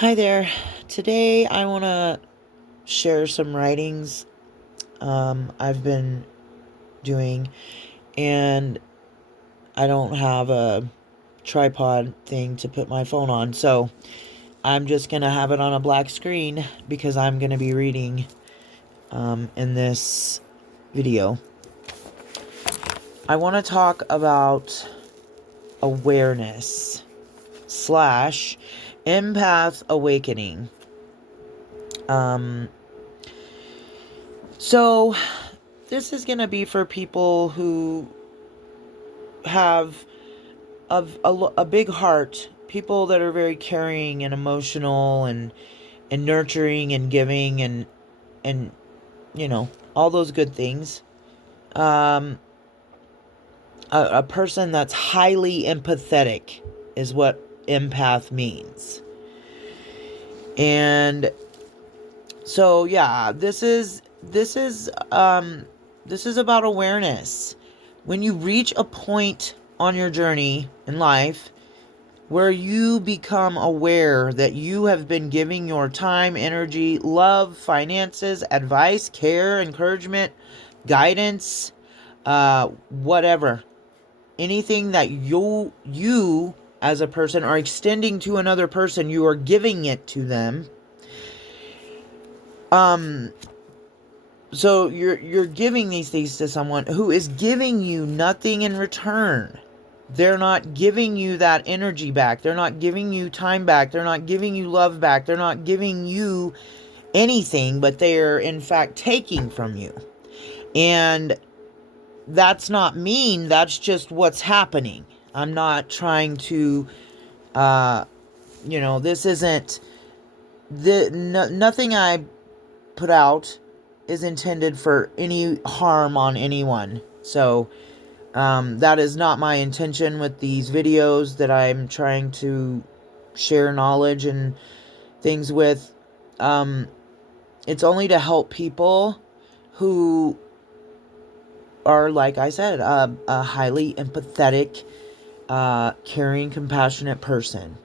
Hi there. Today I want to share some writings I've been doing, and I don't have a tripod thing to put my phone on, so I'm just going to have it on a black screen because I'm going to be reading in this video. I want to talk about awareness slash empath awakening. So this is going to be for people who have a big heart, people that are very caring and emotional and nurturing and giving and all those good things. A person that's highly empathetic is what empath means. And so yeah, this is about awareness. When you reach a point on your journey in life where you become aware that you have been giving your time, energy, love, finances, advice, care, encouragement, guidance, whatever, anything that you as a person are extending to another person, you are giving it to them. So you're giving these things to someone who is giving you nothing in return. They're not giving you that energy back. They're not giving you time back. They're not giving you love back. They're not giving you anything, but they're in fact taking from you. And that's not mean. That's just what's happening. I'm not trying to, this isn't nothing I put out is intended for any harm on anyone. So that is not my intention with these videos that I'm trying to share knowledge and things with. It's only to help people who are, like I said, a highly empathetic, caring, compassionate person.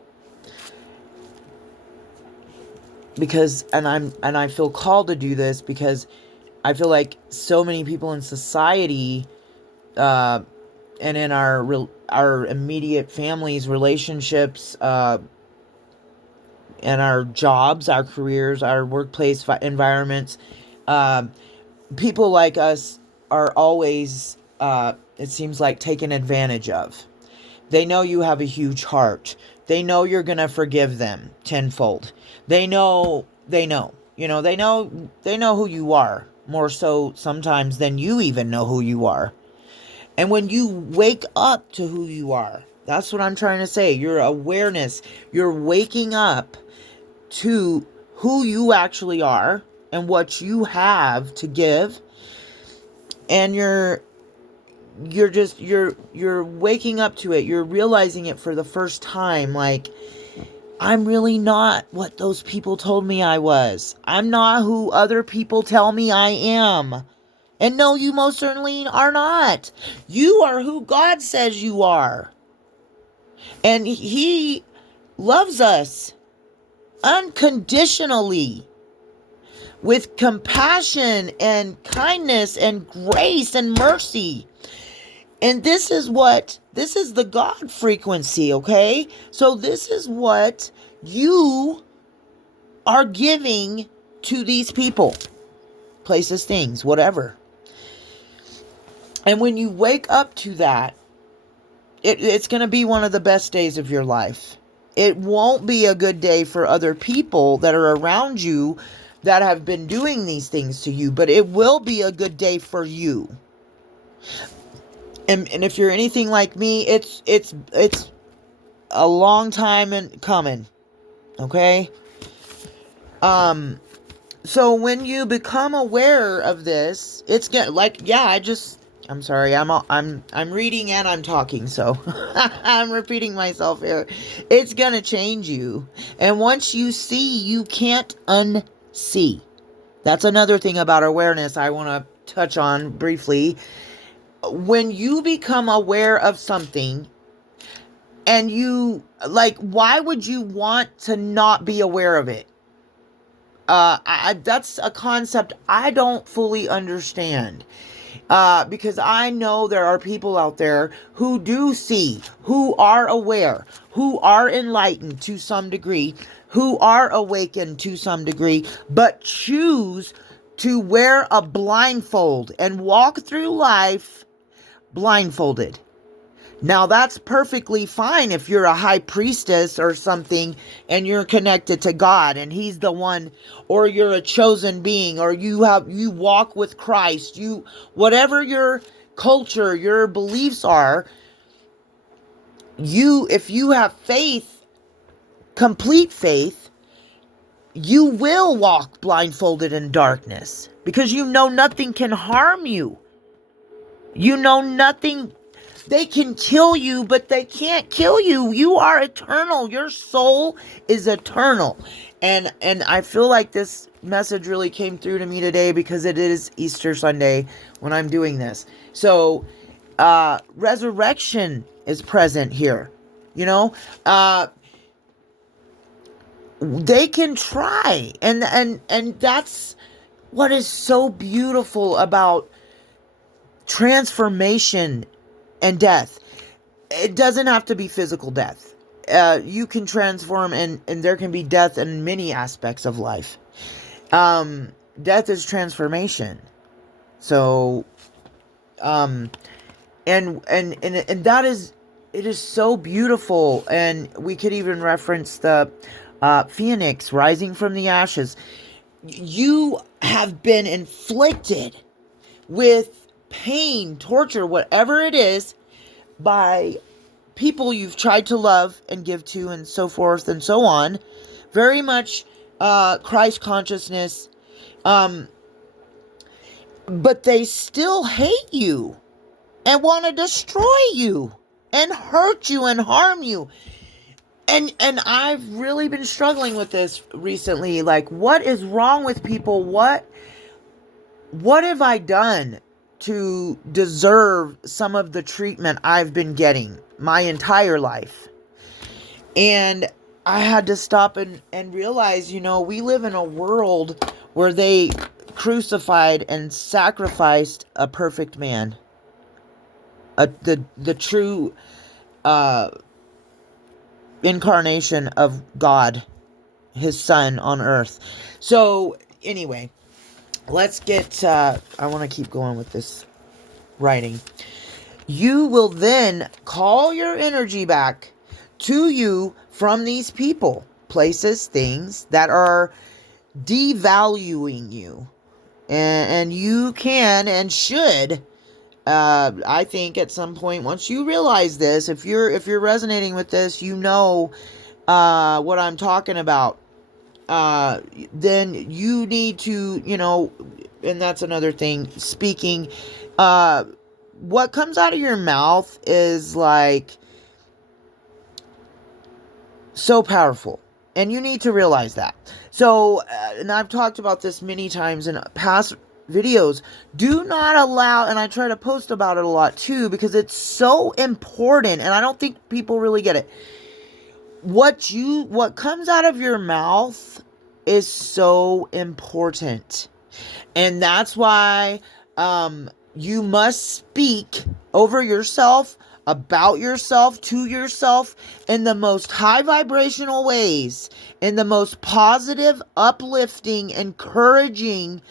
Because I feel called to do this because I feel like so many people in society and in our immediate families, relationships, and our jobs, our careers, our workplace environments, people like us are always, it seems like, taken advantage of. They know you have a huge heart. They know you're going to forgive them tenfold. They know who you are, more so sometimes than you even know who you are. And when you wake up to who you are, that's what I'm trying to say. Your awareness, you're waking up to who you actually are and what you have to give. And you're waking up to it. You're realizing it for the first time. Like, I'm really not what those people told me I was. I'm not who other people tell me I am. And no, you most certainly are not. You are who God says you are. And He loves us unconditionally, with compassion and kindness and grace and mercy. And this is the God frequency, okay? So this is what you are giving to these people, places, things, whatever. And when you wake up to that, it's going to be one of the best days of your life. It won't be a good day for other people that are around you that have been doing these things to you, but it will be a good day for you. And if you're anything like me, it's a long time in coming. Okay? So when you become aware of this, it's I'm sorry, I'm reading and I'm talking, so I'm repeating myself here. It's gonna change you. And once you see, you can't unsee. That's another thing about awareness I want to touch on briefly. When you become aware of something, And you, like, why would you want to not be aware of it? That's a concept I don't fully understand. Because I know there are people out there who do see, who are aware, who are enlightened to some degree, who are awakened to some degree, but choose to wear a blindfold and walk through life blindfolded. Now, that's perfectly fine if you're a high priestess or something and you're connected to God and he's the one, or you're a chosen being, or you walk with Christ, whatever your culture, your beliefs are, if you have faith, complete faith, you will walk blindfolded in darkness because you know nothing can harm you. You know nothing. They can kill you, but they can't kill you. You are eternal. Your soul is eternal. And I feel like this message really came through to me today because it is Easter Sunday when I'm doing this. So, resurrection is present here. You know, they can try. And that's what is so beautiful about transformation and death. It doesn't have to be physical death. You can transform, and there can be death in many aspects of life. Death is transformation. So, and that is, it is so beautiful. And we could even reference the phoenix rising from the ashes. You have been inflicted with pain, torture, whatever it is, by people you've tried to love and give to, and so forth and so on. Very much Christ consciousness. But they still hate you and want to destroy you and hurt you and harm you. And I've really been struggling with this recently. Like, what is wrong with people? What have I done to deserve some of the treatment I've been getting my entire life? And I had to stop and realize, we live in a world where they crucified and sacrificed a perfect man. The true incarnation of God, his son on earth. So anyway, let's get, I want to keep going with this writing. You will then call your energy back to you from these people, places, things that are devaluing you. And you can and should, I think at some point, once you realize this, if you're resonating with this, what I'm talking about. Then you need to, and that's another thing, speaking, what comes out of your mouth is like so powerful, and you need to realize that. So, and I've talked about this many times in past videos. Do not allow, and I try to post about it a lot too, because it's so important, and I don't think people really get it. What comes out of your mouth is so important. And that's why you must speak over yourself, about yourself, to yourself, in the most high vibrational ways, in the most positive, uplifting, encouraging,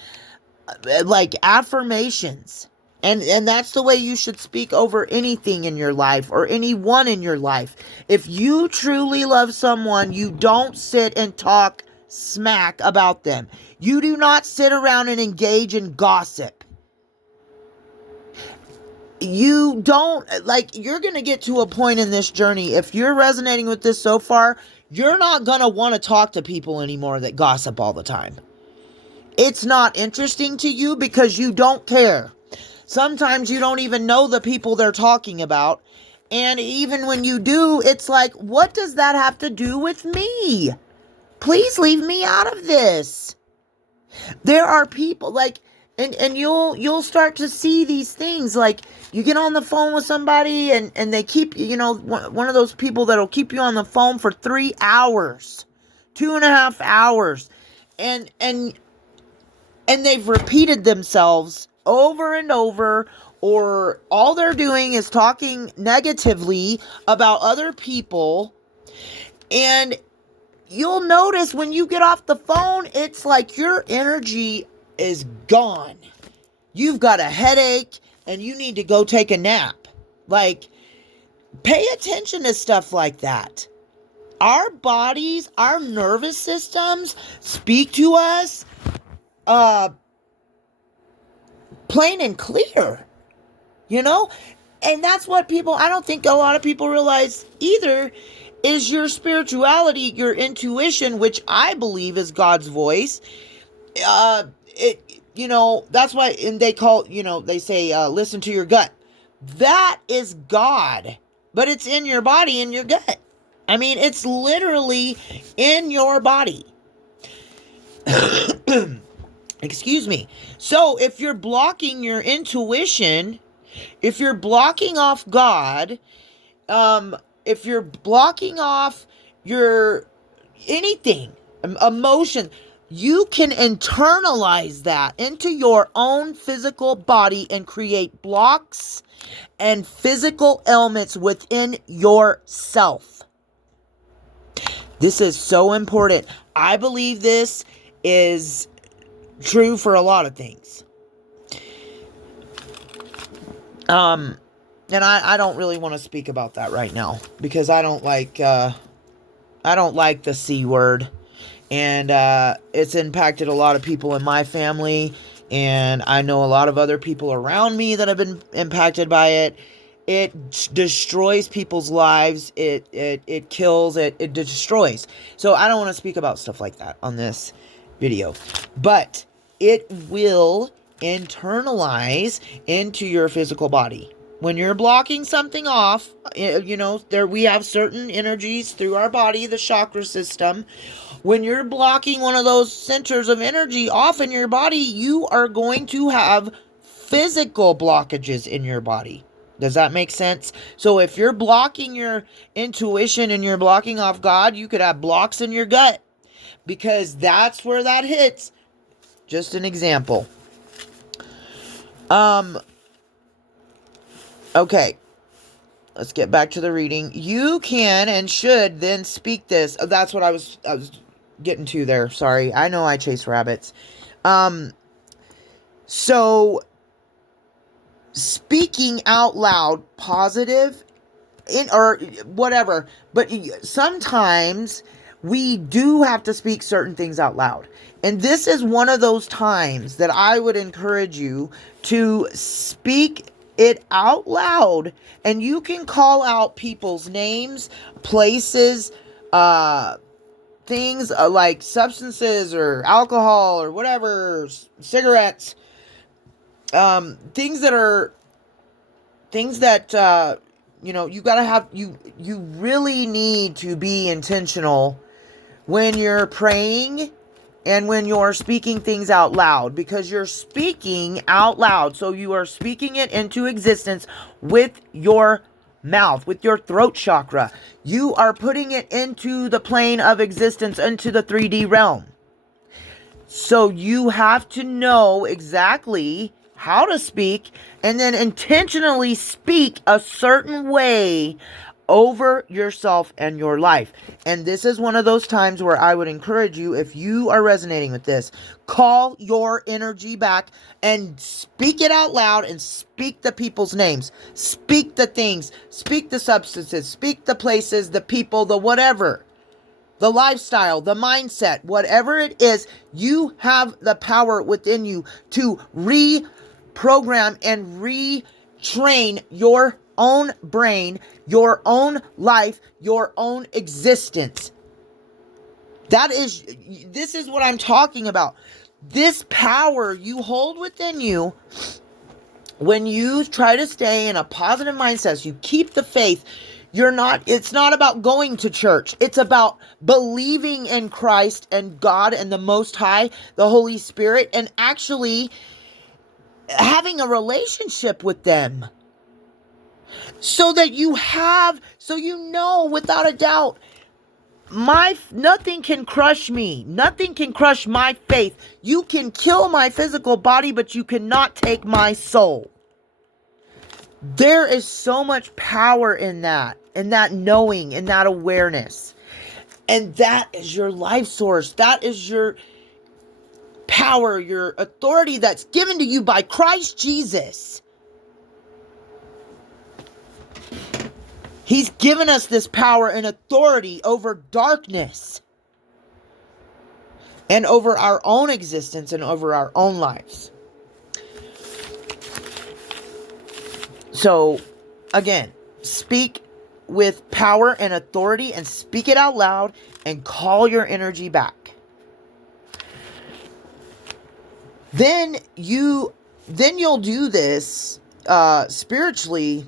like affirmations. And that's the way you should speak over anything in your life or anyone in your life. If you truly love someone, you don't sit and talk smack about them. You do not sit around and engage in gossip. You don't, you're going to get to a point in this journey. If you're resonating with this so far, you're not going to want to talk to people anymore that gossip all the time. It's not interesting to you because you don't care. Sometimes you don't even know the people they're talking about. And even when you do, it's like, what does that have to do with me? Please leave me out of this. There are people, And you'll start to see these things, like you get on the phone with somebody and they keep, one of those people that'll keep you on the phone for 3 hours, 2.5 hours, and they've repeated themselves over and over, or all they're doing is talking negatively about other people. And you'll notice when you get off the phone, it's like your energy is gone. You've got a headache and you need to go take a nap. Like, pay attention to stuff like that. Our bodies, our nervous systems speak to us plain and clear, And that's what I don't think a lot of people realize either, is your spirituality, your intuition, which I believe is God's voice. That's why, and they say, listen to your gut. That is God, but it's in your body, in your gut. I mean, it's literally in your body. Excuse me. So if you're blocking your intuition, if you're blocking off God, if you're blocking off your anything, emotion, you can internalize that into your own physical body and create blocks and physical ailments within yourself. This is so important. I believe this is true for a lot of things. And I don't really want to speak about that right now, because I don't like the C word, and it's impacted a lot of people in my family, and I know a lot of other people around me that have been impacted by it. It destroys people's lives. It kills. It destroys. So I don't want to speak about stuff like that on this video, but it will internalize into your physical body. When you're blocking something off, we have certain energies through our body, the chakra system. When you're blocking one of those centers of energy off in your body, you are going to have physical blockages in your body. Does that make sense? So if you're blocking your intuition and you're blocking off God, you could have blocks in your gut, because that's where that hits. Just an example. Okay. Let's get back to the reading. You can and should then speak this. Oh, that's what I was getting to there. Sorry. I know I chase rabbits. So speaking out loud, positive or whatever, but sometimes we do have to speak certain things out loud. And this is one of those times that I would encourage you to speak it out loud, and you can call out people's names, places, things like substances or alcohol or whatever, cigarettes, things that you gotta have, you really need to be intentional when you're praying and when you're speaking things out loud, because you're speaking out loud. So you are speaking it into existence with your mouth, with your throat chakra. You are putting it into the plane of existence, into the 3D realm. So you have to know exactly how to speak, and then intentionally speak a certain way over yourself and your life. And this is one of those times where I would encourage you, if you are resonating with this, call your energy back and speak it out loud, and speak the people's names, speak the things, speak the substances, speak the places, the people, the whatever, the lifestyle, the mindset, whatever it is. You have the power within you to reprogram and retrain your own brain, your own life, your own existence. This is what I'm talking about. This power you hold within you when you try to stay in a positive mindset, you keep the faith. It's not about going to church. It's about believing in Christ and God and the Most High, the Holy Spirit, and actually having a relationship with them. So that you know without a doubt, nothing can crush me. Nothing can crush my faith. You can kill my physical body, but you cannot take my soul. There is so much power in that knowing, in that awareness. And that is your life source. That is your power, your authority that's given to you by Christ Jesus. He's given us this power and authority over darkness and over our own existence and over our own lives. So, again, speak with power and authority and speak it out loud and call your energy back. Then you'll do this spiritually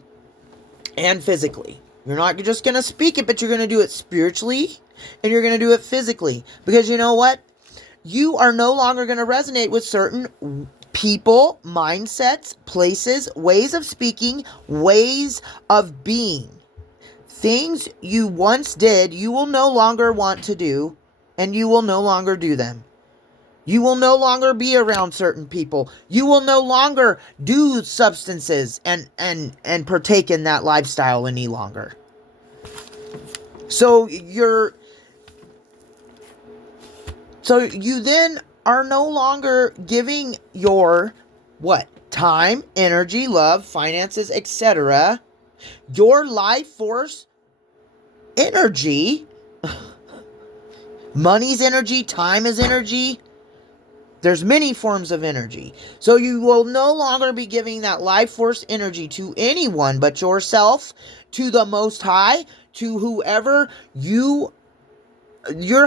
and physically. You're not just going to speak it, but you're going to do it spiritually and you're going to do it physically. Because you know what? You are no longer going to resonate with certain people, mindsets, places, ways of speaking, ways of being. Things you once did, you will no longer want to do, and you will no longer do them. You will no longer be around certain people. You will no longer do substances and partake in that lifestyle any longer. So you then are no longer giving your time, energy, love, finances, etc. Your life force energy. Money's energy, time is energy. There's many forms of energy. So you will no longer be giving that life force energy to anyone but yourself, to the Most High, to whoever your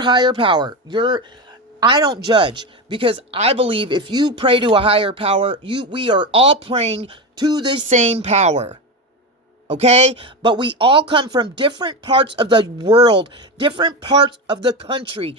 higher power. I don't judge, because I believe if you pray to a higher power, we are all praying to the same power. Okay? But we all come from different parts of the world, different parts of the country,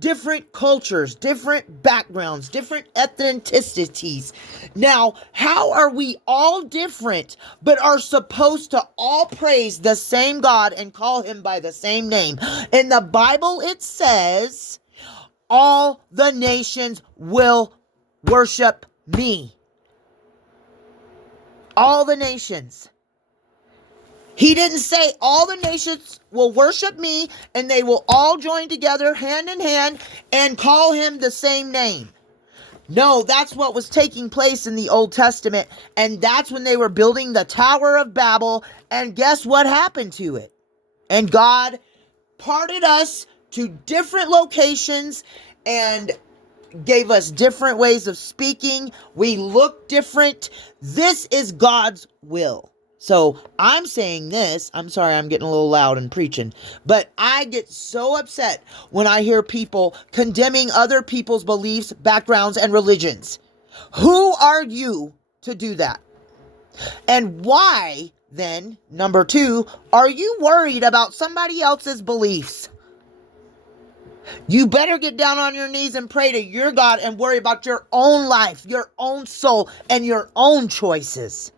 different cultures, different backgrounds, different ethnicities. Now, how are we all different, but are supposed to all praise the same God and call him by the same name? In the Bible, it says, all the nations will worship me. All the nations. He didn't say all the nations will worship me and they will all join together hand in hand and call him the same name. No, that's what was taking place in the Old Testament. And that's when they were building the Tower of Babel. And guess what happened to it? And God parted us to different locations and gave us different ways of speaking. We look different. This is God's will. So I'm saying this, I'm sorry, I'm getting a little loud and preaching, but I get so upset when I hear people condemning other people's beliefs, backgrounds, and religions. Who are you to do that? And why, then, number 2, are you worried about somebody else's beliefs? You better get down on your knees and pray to your God and worry about your own life, your own soul, and your own choices.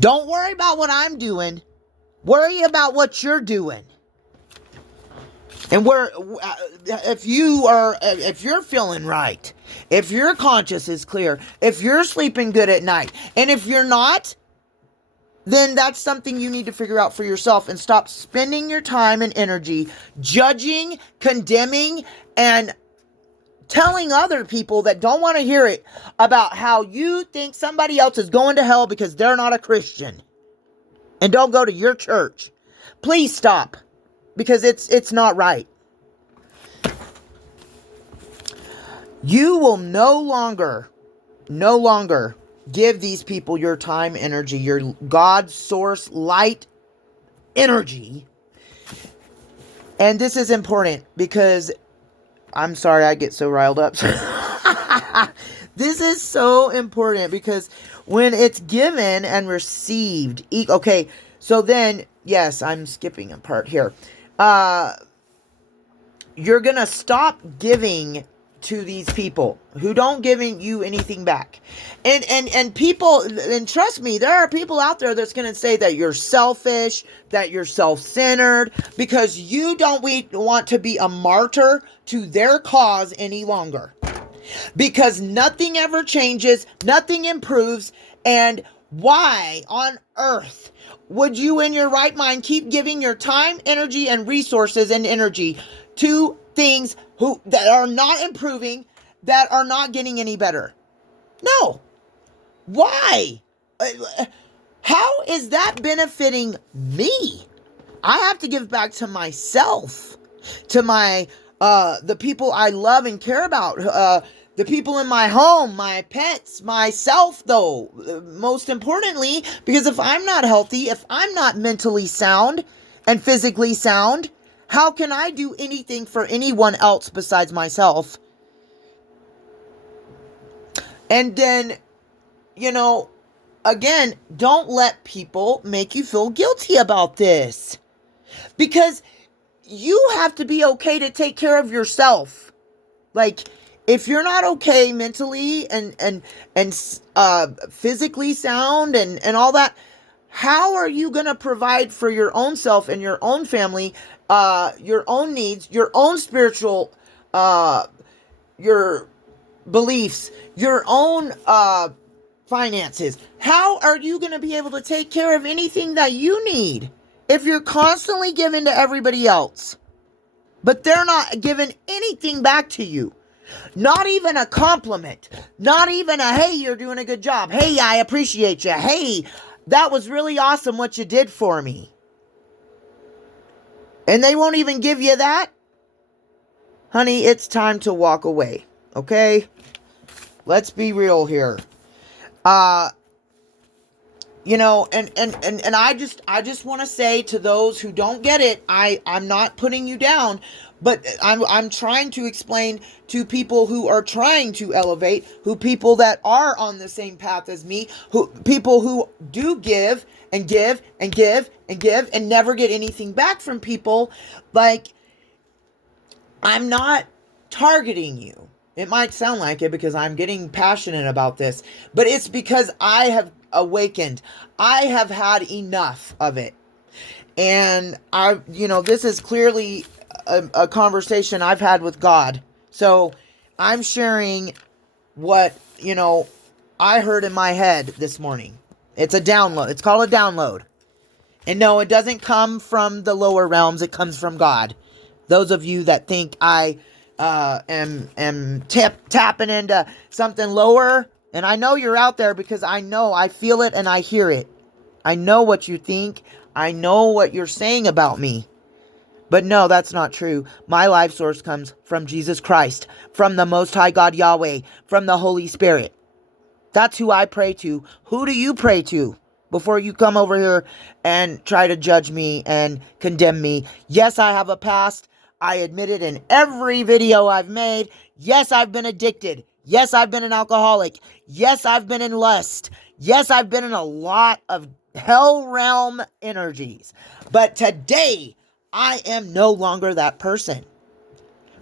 Don't worry about what I'm doing. Worry about what you're doing. And if you're feeling right, if your conscience is clear, if you're sleeping good at night, and if you're not, then that's something you need to figure out for yourself and stop spending your time and energy judging, condemning, and telling other people that don't want to hear it about how you think somebody else is going to hell because they're not a Christian and don't go to your church. Please stop, because it's not right. You will no longer give these people your time, energy, your God source, light, energy. And this is important because I'm sorry I get so riled up. This is so important because when it's given and received, okay, so then, yes, I'm skipping a part here. You're going to stop giving to these people who don't giving you anything back. And people, and trust me, there are people out there that's going to say that you're selfish, that you're self-centered, because you don't want to be a martyr to their cause any longer. Because nothing ever changes, nothing improves, and why on earth would you in your right mind keep giving your time, energy, and resources and energy to things that are not improving, that are not getting any better? No. Why? How is that benefiting me? I have to give back to myself, to my the people I love and care about, the people in my home, my pets, myself, though, most importantly, because if I'm not healthy, if I'm not mentally sound and physically sound, how can I do anything for anyone else besides myself? And then, again, don't let people make you feel guilty about this, because you have to be okay to take care of yourself. Like, if you're not okay mentally and physically sound and all that, how are you going to provide for your own self and your own family, your own needs, your own spiritual, your beliefs, your own finances? How are you going to be able to take care of anything that you need if you're constantly giving to everybody else, but they're not giving anything back to you? Not even a compliment. Not even a, hey, you're doing a good job. Hey, I appreciate you. Hey, that was really awesome what you did for me. And they won't even give you that? Honey, it's time to walk away. Okay? Let's be real here. And I just want to say to those who don't get it, I'm not putting you down, but I'm trying to explain to people who are trying to elevate, people that are on the same path as me, people who do give and give and give and give and never get anything back from people. Like, I'm not targeting you. It might sound like it because I'm getting passionate about this, but it's because I have awakened. I have had enough of it. And this is clearly a conversation I've had with God. So I'm sharing what, I heard in my head this morning. It's a download. It's called a download. And no, it doesn't come from the lower realms. It comes from God. Those of you that think I am tapping into something lower, and I know you're out there because I feel it and I hear it. I know what you think. I know what you're saying about me. But no, that's not true. My life source comes from Jesus Christ, from the Most High God Yahweh, from the Holy Spirit. That's who I pray to. Who do you pray to before you come over here and try to judge me and condemn me? Yes, I have a past. I admit it in every video I've made. Yes, I've been addicted. Yes, I've been an alcoholic. Yes, I've been in lust. Yes, I've been in a lot of hell realm energies. But today, I am no longer that person.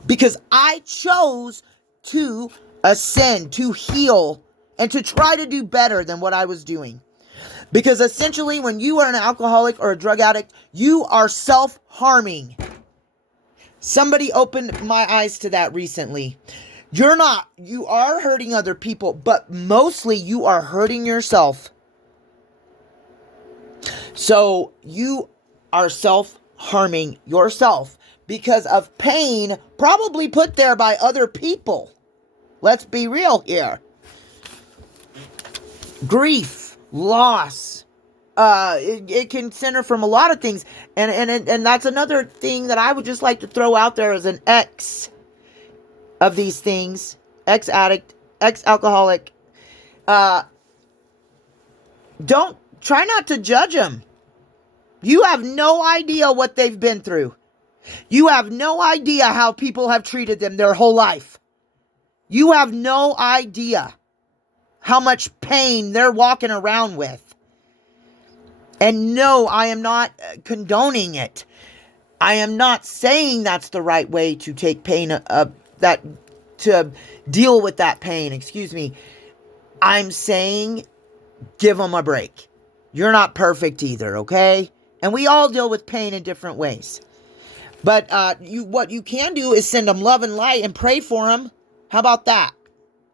Because I chose to ascend, to heal, and to try to do better than what I was doing. Because essentially, when you are an alcoholic or a drug addict, you are self-harming. Somebody opened my eyes to that recently. You are hurting other people, but mostly you are hurting yourself. So you are self-harming yourself because of pain probably put there by other people. Let's be real here. Grief, loss, it can center from a lot of things. And that's another thing that I would just like to throw out there as an ex of these things. Ex-addict, ex-alcoholic. Try not to judge them. You have no idea what they've been through. You have no idea how people have treated them their whole life. You have no idea how much pain they're walking around with. And no, I am not condoning it. I am not saying that's the right way to take pain that to deal with that pain. Excuse me. I'm saying give them a break. You're not perfect either, okay? And we all deal with pain in different ways. But what you can do is send them love and light and pray for them. How about that?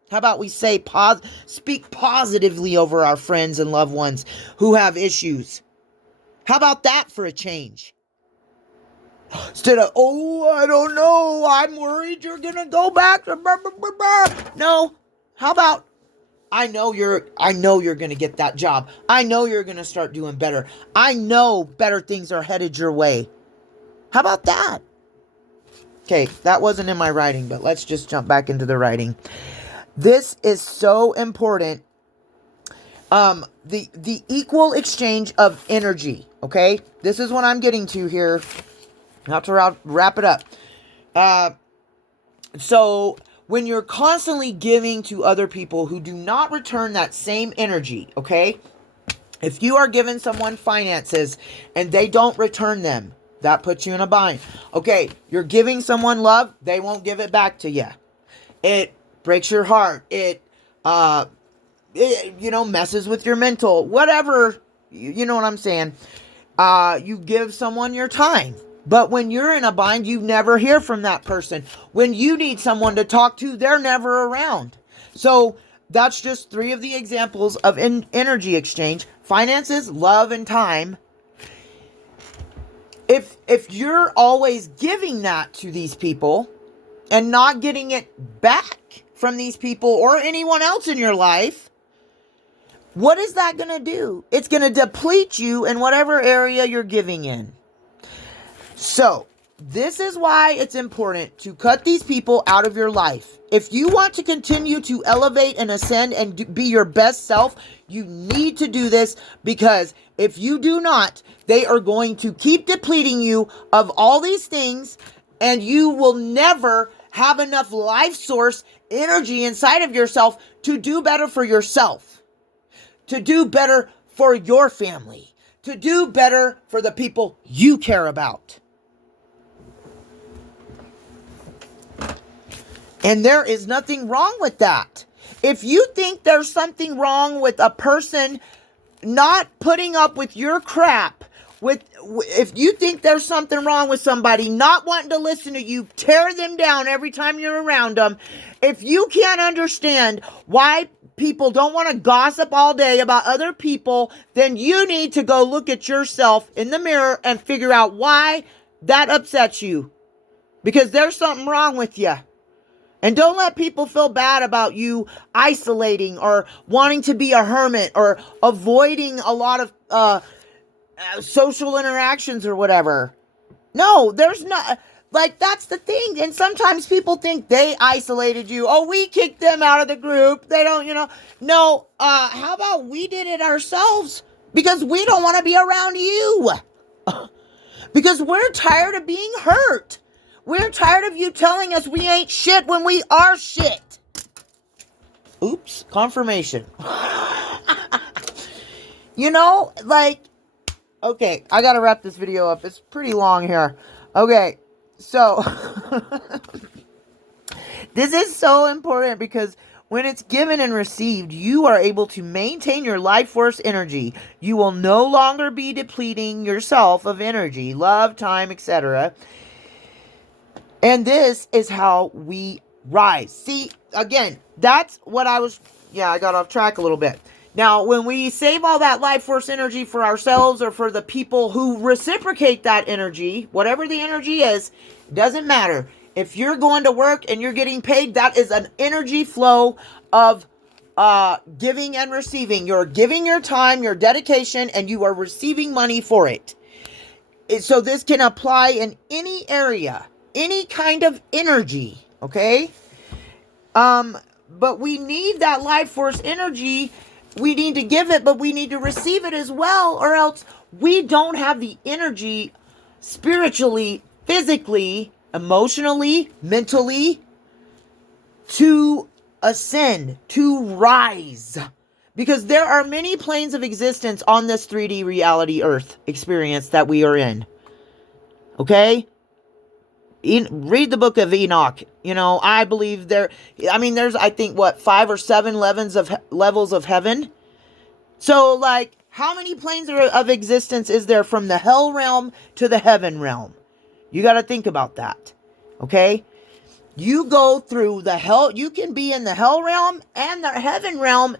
How about we speak positively over our friends and loved ones who have issues? How about that for a change? Instead of, oh, I don't know, I'm worried you're going to go back. No. How about, I know you're going to get that job. I know you're going to start doing better. I know better things are headed your way. How about that? Okay, that wasn't in my writing, but let's just jump back into the writing. This is so important. The equal exchange of energy, okay? This is what I'm getting to here. Not to wrap it up. So when you're constantly giving to other people who do not return that same energy, okay? If you are giving someone finances and they don't return them, that puts you in a bind. Okay, you're giving someone love, they won't give it back to you. It breaks your heart. It messes with your mental, whatever, you know what I'm saying. You give someone your time. But when you're in a bind, you never hear from that person. When you need someone to talk to, they're never around. So that's just 3 of the examples of energy exchange: finances, love, and time. If you're always giving that to these people and not getting it back from these people or anyone else in your life, what is that going to do? It's going to deplete you in whatever area you're giving in. So, this is why it's important to cut these people out of your life. If you want to continue to elevate and ascend and be your best self, you need to do this, because if you do not, they are going to keep depleting you of all these things, and you will never have enough life source energy inside of yourself to do better for yourself, to do better for your family, to do better for the people you care about. And there is nothing wrong with that. If you think there's something wrong with a person not putting up with your crap, if you think there's something wrong with somebody not wanting to listen to you, tear them down every time you're around them, if you can't understand why people don't want to gossip all day about other people, then you need to go look at yourself in the mirror and figure out why that upsets you. Because there's something wrong with you. And don't let people feel bad about you isolating or wanting to be a hermit or avoiding a lot of social interactions or whatever. No, there's not. Like, that's the thing. And sometimes people think they isolated you. Oh, we kicked them out of the group. They don't, No, how about we did it ourselves? Because we don't want to be around you. Because we're tired of being hurt. We're tired of you telling us we ain't shit when we are shit. Oops, confirmation. Okay, I gotta wrap this video up. It's pretty long here. Okay, so this is so important, because when it's given and received, you are able to maintain your life force energy. You will no longer be depleting yourself of energy, love, time, etc. And this is how we rise. See, again, that's what I got off track a little bit. Now, when we save all that life force energy for ourselves or for the people who reciprocate that energy, whatever the energy is, doesn't matter. If you're going to work and you're getting paid, that is an energy flow of giving and receiving. You're giving your time, your dedication, and you are receiving money for it. So this can apply in any area. Any kind of energy, okay? But we need that life force energy. We need to give it, but we need to receive it as well, or else we don't have the energy spiritually, physically, emotionally, mentally to ascend, to rise. Because there are many planes of existence on this 3D reality Earth experience that we are in. Okay? Read the book of Enoch. I believe there's, I think, 5 or 7 levels of heaven. So, like, how many planes of existence is there from the hell realm to the heaven realm? You got to think about that. Okay? You go through the hell, you can be in the hell realm and the heaven realm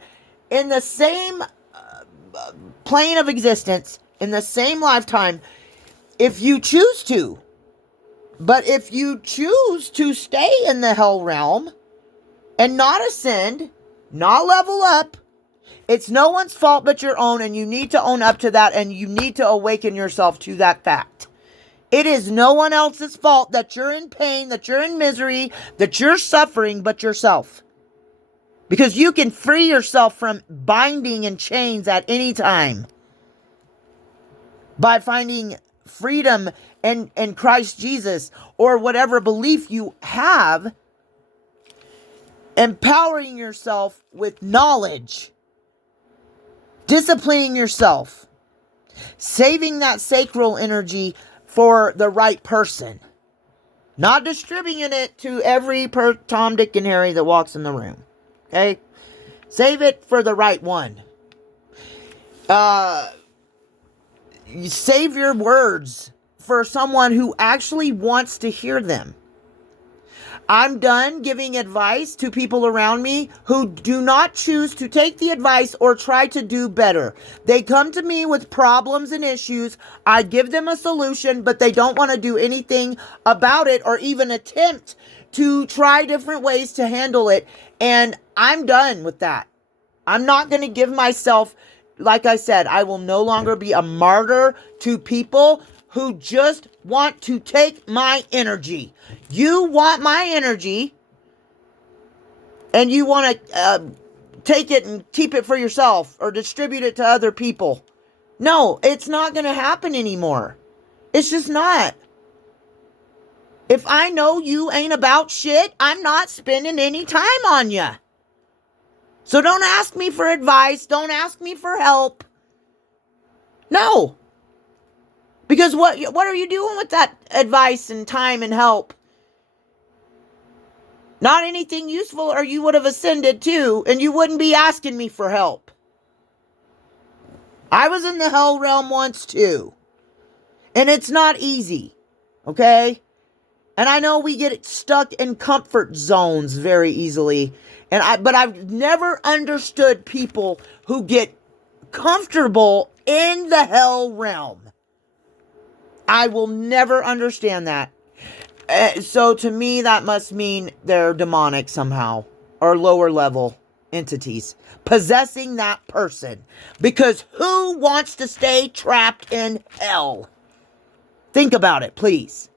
in the same plane of existence, in the same lifetime, if you choose to. But if you choose to stay in the hell realm and not ascend, not level up, it's no one's fault but your own, and you need to own up to that, and you need to awaken yourself to that fact. It is no one else's fault that you're in pain, that you're in misery, that you're suffering but yourself. Because you can free yourself from binding and chains at any time by finding freedom in Christ Jesus, or whatever belief you have, empowering yourself with knowledge, disciplining yourself, saving that sacral energy for the right person, not distributing it to every Tom, Dick, and Harry that walks in the room. Okay? Save it for the right one. You save your words for someone who actually wants to hear them. I'm done giving advice to people around me who do not choose to take the advice or try to do better. They come to me with problems and issues. I give them a solution, but they don't want to do anything about it or even attempt to try different ways to handle it. And I'm done with that. I'm not going to give myself, like I said, I will no longer be a martyr to people who just want to take my energy. You want my energy, and you want to take it and keep it for yourself or distribute it to other people. No, it's not going to happen anymore. It's just not. If I know you ain't about shit, I'm not spending any time on you. So don't ask me for advice. Don't ask me for help. No. Because what are you doing with that advice and time and help? Not anything useful, or you would have ascended too, and you wouldn't be asking me for help. I was in the hell realm once too. And it's not easy. Okay? And I know we get stuck in comfort zones very easily. But I've never understood people who get comfortable in the hell realm. I will never understand that. So to me, that must mean they're demonic somehow, or lower level entities possessing that person. Because who wants to stay trapped in hell? Think about it, please.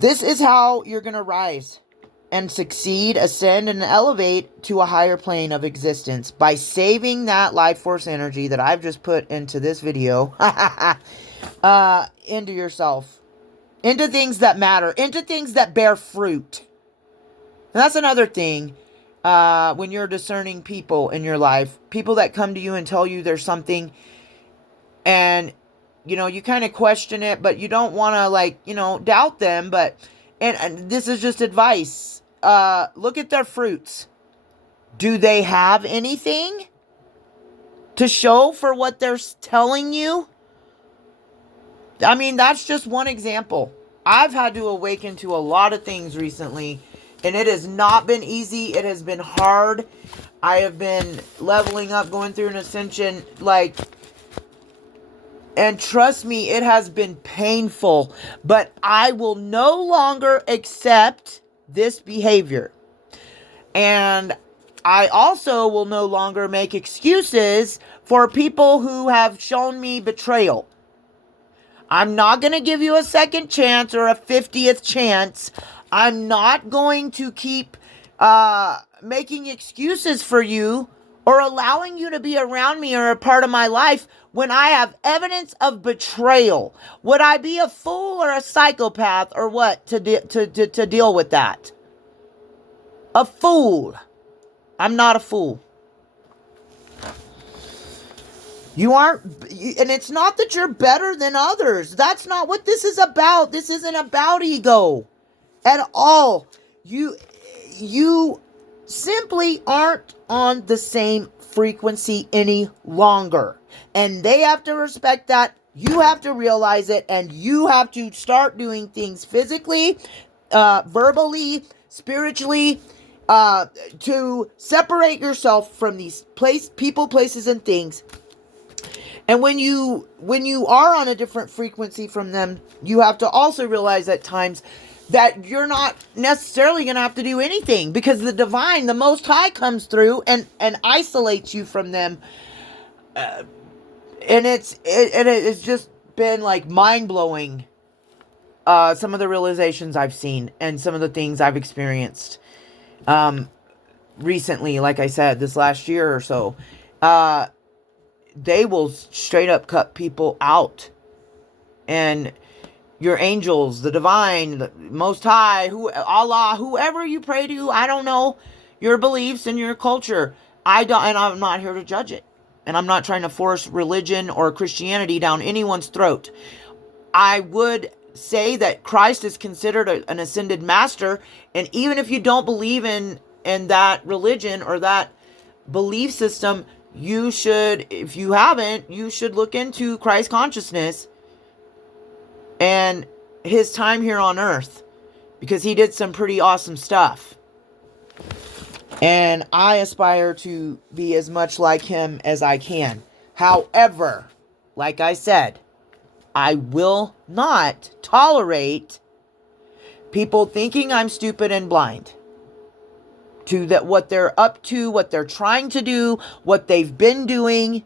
This is how you're going to rise and succeed, ascend, and elevate to a higher plane of existence by saving that life force energy that I've just put into this video into yourself, into things that matter, into things that bear fruit. And that's another thing when you're discerning people in your life, people that come to you and tell you there's something, and you kind of question it, but you don't want to doubt them. But and this is just advice. Look at their fruits. Do they have anything to show for what they're telling you? I mean, that's just one example. I've had to awaken to a lot of things recently, and it has not been easy. It has been hard. I have been leveling up, going through an ascension, and trust me, it has been painful, but I will no longer accept this behavior. And I also will no longer make excuses for people who have shown me betrayal. I'm not going to give you a second chance or a 50th chance. I'm not going to keep making excuses for you or allowing you to be around me or a part of my life when I have evidence of betrayal. Would I be a fool or a psychopath or what to deal with that? A fool. I'm not a fool. You aren't, and it's not that you're better than others. That's not what this is about. This isn't about ego at all. You simply aren't on the same frequency any longer. And they have to respect that. You have to realize it, and you have to start doing things physically, verbally, spiritually, to separate yourself from these people, places, and things. And when you are on a different frequency from them, you have to also realize at times that you're not necessarily going to have to do anything, because the divine, the Most High, comes through and isolates you from them. And it's just been like mind-blowing, some of the realizations I've seen and some of the things I've experienced recently. Like I said, this last year or so, they will straight up cut people out. And your angels, the divine, the Most High, Allah, whoever you pray to, I don't know your beliefs and your culture. And I'm not here to judge it. And I'm not trying to force religion or Christianity down anyone's throat. I would say that Christ is considered an ascended master. And even if you don't believe in that religion or that belief system, you should, if you haven't, you should look into Christ consciousness and his time here on earth, because he did some pretty awesome stuff. And I aspire to be as much like him as I can. However, like I said, I will not tolerate people thinking I'm stupid and blind to that, what they're up to, what they're trying to do, what they've been doing.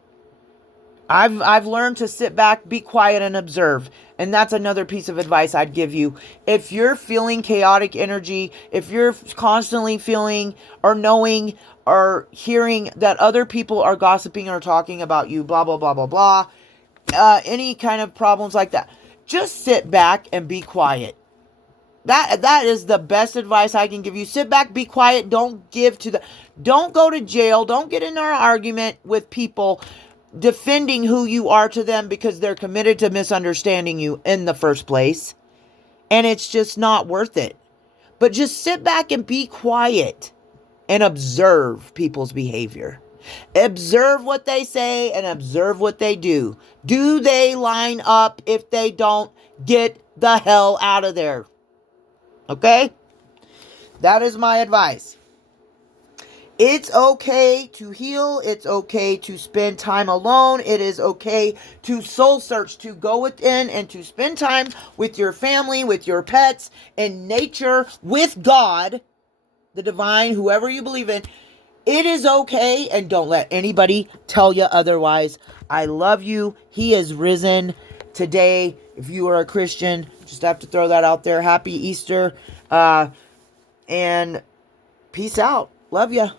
I've learned to sit back, be quiet, and observe. And that's another piece of advice I'd give you. If you're feeling chaotic energy, if you're constantly feeling or knowing or hearing that other people are gossiping or talking about you, blah, blah, blah, blah, blah, any kind of problems like that, just sit back and be quiet. That is the best advice I can give you. Sit back, be quiet, don't go to jail, don't get in an argument with people defending who you are to them, because they're committed to misunderstanding you in the first place. And it's just not worth it. But just sit back and be quiet and observe people's behavior. Observe what they say and observe what they do. Do they line up? If they don't, get the hell out of there. Okay? That is my advice. It's okay to heal. It's okay to spend time alone. It is okay to soul search, to go within and to spend time with your family, with your pets, in nature, with God, the divine, whoever you believe in. It is okay, and don't let anybody tell you otherwise. I love you. He is risen today. If you are a Christian, just have to throw that out there. Happy Easter. And peace out. Love ya.